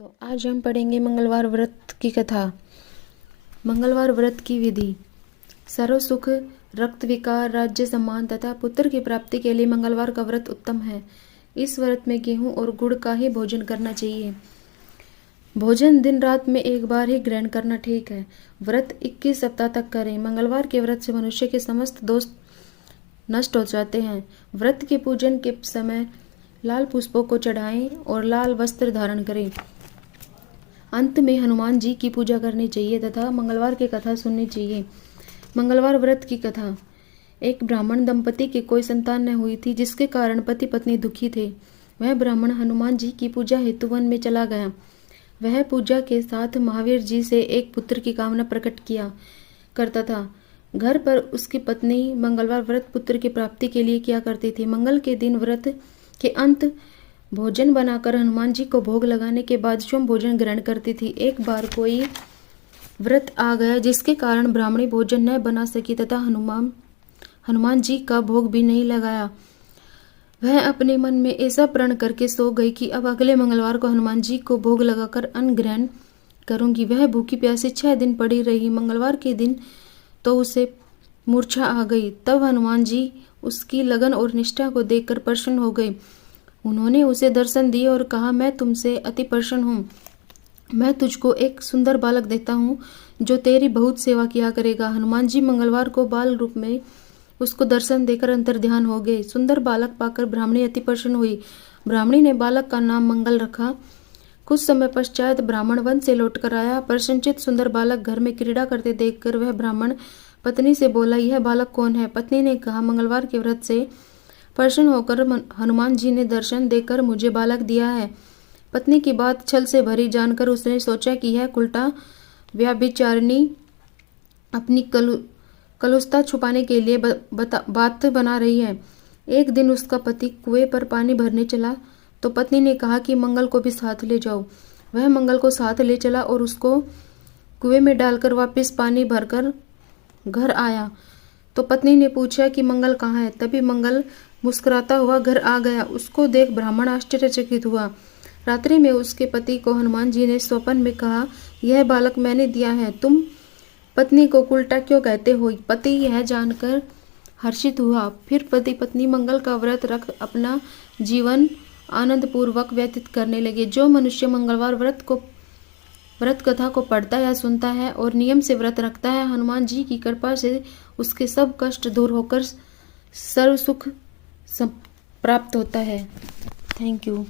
तो आज हम पढ़ेंगे मंगलवार व्रत की कथा। मंगलवार व्रत की विधि। सर्व सुख, रक्त विकार, राज्य सम्मान तथा पुत्र की प्राप्ति के लिए मंगलवार का व्रत उत्तम है। इस व्रत में गेहूं और गुड़ का ही भोजन करना चाहिए। भोजन दिन रात में एक बार ही ग्रहण करना ठीक है। व्रत 21 सप्ताह तक करें। मंगलवार के व्रत से मनुष्य के समस्त दोष नष्ट हो जाते हैं। व्रत के पूजन के समय लाल पुष्पों को चढ़ाएं और लाल वस्त्र धारण करें। अंत में हनुमान जी की पूजा करनी चाहिए तथा मंगलवार की कथा सुननी चाहिए। मंगलवार व्रत की कथा। एक ब्राह्मण दंपति की कोई संतान न हुई थी, जिसके कारण पति पत्नी दुखी थे। वह ब्राह्मण हनुमान जी की पूजा हेतु वन में चला गया। वह पूजा के साथ महावीर जी से एक पुत्र की कामना प्रकट किया करता था। घर पर उसकी पत्नी मंगलवार व्रत पुत्र की प्राप्ति के लिए किया करती थी। मंगल के दिन व्रत के अंत भोजन बनाकर हनुमान जी को भोग लगाने के बाद स्वयं भोजन ग्रहण करती थी। एक बार कोई व्रत आ गया, जिसके कारण ब्राह्मणी भोजन न बना सकी तथा हनुमान जी का भोग भी नहीं लगाया। वह अपने मन में ऐसा प्रण करके सो गई कि अब अगले मंगलवार को हनुमान जी को भोग लगाकर अन्न ग्रहण करूंगी। वह भूखी प्यासी 6 दिन पड़ी रही। मंगलवार के दिन तो उसे मूर्छा आ गई। तब हनुमान जी उसकी लगन और निष्ठा को देखकर प्रसन्न हो गए। उन्होंने उसे दर्शन दिए और कहा, मैं तुमसे अति प्रसन्न हूँ। मैं तुझको एक सुंदर बालक देता हूँ जो तेरी बहुत सेवा किया करेगा। हनुमान जी मंगलवार को बाल रूप में उसको दर्शन देकर अंतर्ध्यान हो गए। सुंदर बालक पाकर ब्राह्मणी अति प्रसन्न हुई। ब्राह्मणी ने बालक का नाम मंगल रखा। कुछ समय पश्चात ब्राह्मण वन से लौटकर आया। प्रसन्नचित्त सुंदर बालक घर में क्रीड़ा करते देखकर वह ब्राह्मण पत्नी से बोला, यह बालक कौन है? पत्नी ने कहा, मंगलवार के व्रत से प्रसन्न होकर हनुमान जी ने दर्शन देकर मुझे बालक दिया है। पत्नी की बात छल से भरी जानकर उसने सोचा कि यह उल्टा व्यभिचारिणी अपनी कलुषता छुपाने के लिए बात बना रही है। एक दिन उसका पति कुएं पर पानी भरने चला तो पत्नी ने कहा कि मंगल को भी साथ ले जाओ। वह मंगल को साथ ले चला और उसको कुएं में डालकर वापस पानी भरकर घर आया तो पत्नी ने पूछा कि मंगल कहाँ है। तभी मंगल मुस्कुराता हुआ घर आ गया। उसको देख ब्राह्मण आश्चर्यचकित हुआ। रात्रि में उसके पति को हनुमान जी ने स्वप्न में कहा, यह बालक मैंने दिया है, तुम पत्नी को उल्टा क्यों कहते हो? पति यह जानकर हर्षित हुआ। फिर पति पत्नी मंगल का व्रत रख अपना जीवन आनंद पूर्वक व्यतीत करने लगे। जो मनुष्य मंगलवार व्रत कथा को पढ़ता या सुनता है और नियम से व्रत रखता है, हनुमान जी की कृपा से उसके सब कष्ट दूर होकर सर्व सुख प्राप्त होता है। Thank you.